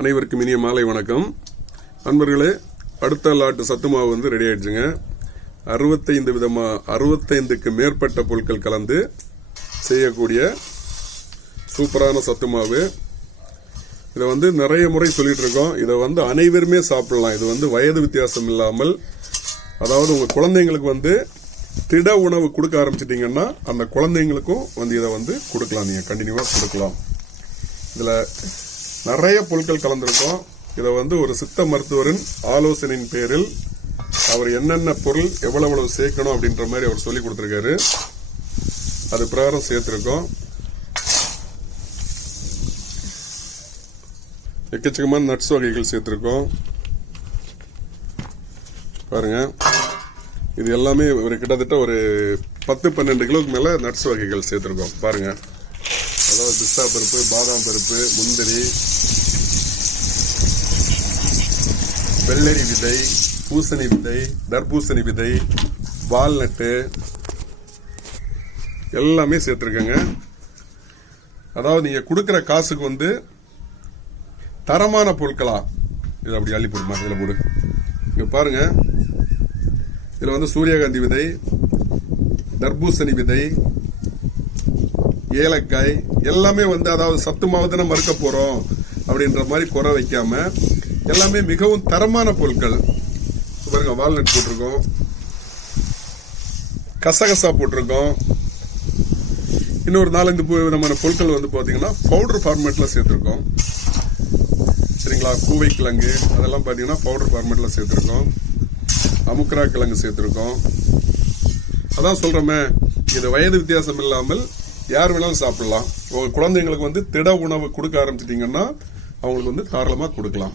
அனைவருக்கும் இனிய மாலை வணக்கம். நண்பர்களே, அடுத்த லாட்டு சத்து மாவு வந்து ரெடி ஆயிடுச்சுங்க. 65க்கு மேற்பட்ட பொருட்கள் கலந்து செய்யக்கூடிய சூப்பரான சத்து மாவு. இதை வந்து நிறைய முறை சொல்லிட்டு இருக்கோம். இதை வந்து அனைவருமே சாப்பிடலாம். இது வந்து வயது வித்தியாசம் இல்லாமல், அதாவது உங்க குழந்தைங்களுக்கு வந்து திட உணவு கொடுக்க ஆரம்பிச்சிட்டீங்கன்னா அந்த குழந்தைங்களுக்கும் வந்து இதை வந்து கொடுக்கலாம். நீங்க கண்டினியூவா கொடுக்கலாம். இதுல நிறைய பொருட்கள் கலந்திருக்கும். இதை வந்து ஒரு சித்த மருத்துவரின் ஆலோசனையின் பேரில் அவர் என்னென்ன பொருள் எவ்வளவு சேர்க்கணும் அப்படின்ற மாதிரி அவர் சொல்லி கொடுத்திருக்காரு. அது பிரகாரம் சேர்த்திருக்கோம். எக்கச்சக்கமான நட்ஸ் வகைகள் சேர்த்திருக்கோம். பாருங்க, இது எல்லாமே ஒரு கிட்டத்தட்ட ஒரு 10-12 கிலோக்கு மேல நட்ஸ் வகைகள் சேர்த்திருக்கோம். பாருங்க, அதாவது பிஸ்தா பருப்பு, பாதாம் பருப்பு, முந்திரி, வெள்ளரி விதை, பூசணி விதை, தர்பூசணி விதை, வால்நட்டு எல்லாமே சேர்த்திருக்கேங்க. அதாவது நீங்க கொடுக்கிற காசுக்கு வந்து தரமான பொருட்களா இதை அப்படி அள்ளி போடுமா, இதுல போடு. இங்க பாருங்க, இதுல வந்து சூரியகாந்தி விதை, தர்பூசணி விதை, ஏலக்காய் எல்லாமே வந்து, அதாவது சத்து மாவு தானே மறுக்க போறோம் அப்படின்ற மாதிரி குறை வைக்காம எல்லாமே மிகவும் தரமான பொருட்கள். பாருங்க, வால்நட் போட்டிருக்கோம், கசகசா போட்டிருக்கோம், இன்னொரு 4-5 விதமான பொருட்கள் வந்து பாத்தீங்கன்னா பவுடர் ஃபார்மேட்ல சேர்த்திருக்கோம். சரிங்களா, கூவை கிழங்கு அதெல்லாம் பாத்தீங்கன்னா பவுடர் ஃபார்மேட்ல சேர்த்திருக்கோம். அமுக்ரா கிழங்கு சேர்த்திருக்கோம். அதான் சொல்றோமே, இது வயது வித்தியாசம் இல்லாமல் யார் வேணாலும் சாப்பிடலாம். உங்க குழந்தைங்களுக்கு வந்து திட உணவு கொடுக்க ஆரம்பிச்சிட்டீங்கன்னா அவங்களுக்கு வந்து தாராளமா கொடுக்கலாம்.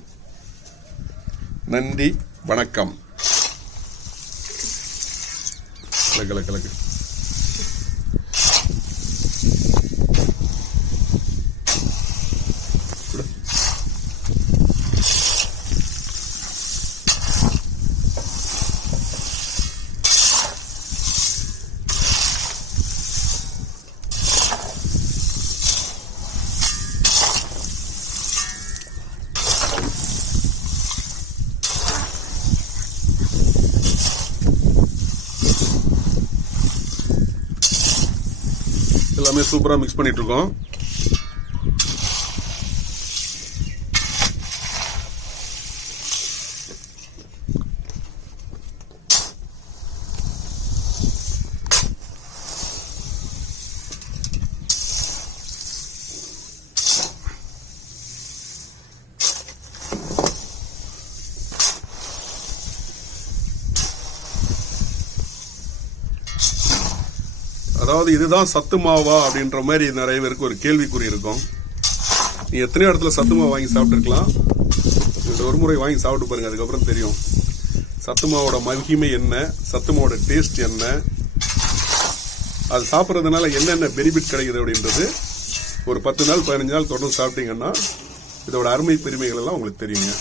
நன்றி, வணக்கம். கலக்கு எல்லாமே சூப்பரா மிக்ஸ் பண்ணிட்டு இருக்கோம். அதாவது இதுதான் சத்து மாவா அப்படின்ற மாதிரி நிறைய பேருக்கு ஒரு கேள்விக்குறி இருக்கும். நீ எத்தனை இடத்துல சத்து மாவு வாங்கி சாப்பிட்டுருக்கலாம். ஒரு முறை வாங்கி சாப்பிட்டு பாருங்க, அதுக்கப்புறம் தெரியும் சத்து மாவோட மகிமை என்ன, சத்து மாவோட டேஸ்ட் என்ன, அது சாப்பிட்றதுனால என்னென்ன பெனிஃபிட் கிடைக்குது அப்படின்றது ஒரு 10 நாள் 15 நாள் தொடர்ந்து சாப்பிட்டீங்கன்னா இதோட அருமை பெருமைகள் எல்லாம் உங்களுக்கு தெரியுங்க.